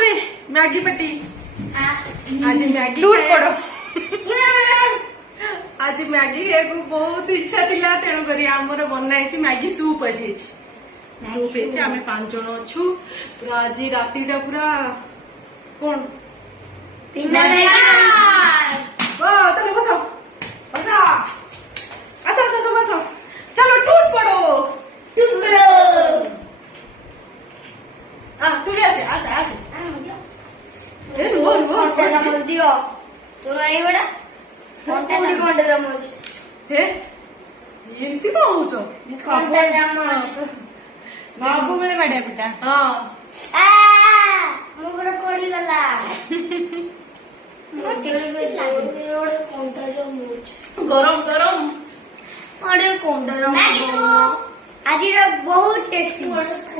रे मैगी पट्टी आज मैगी टूट पड़ो आज मैगी खाइबू बहुत इच्छा थिला तेणु करी आमर बनाई मैगी सूप आज सूप है आम 5 जन अच्छू पूरा आज रातिटा पूरा कौन चलो बस बस आसो आसो बस चलो टूट पड़ो तू भी आसे आसे आसे ए रुको रुको दियो तोर आई बड़ा कोंटे कोंटे दमोज हे एंती को होचो कोंटे दमोज बाबू बेले बड़े बेटा हां आ मुगरा पड़ी गला मोटे ओडे कोंटा दमोज गरम गरम अरे कोंटा दमोज आज बहुत टेस्टी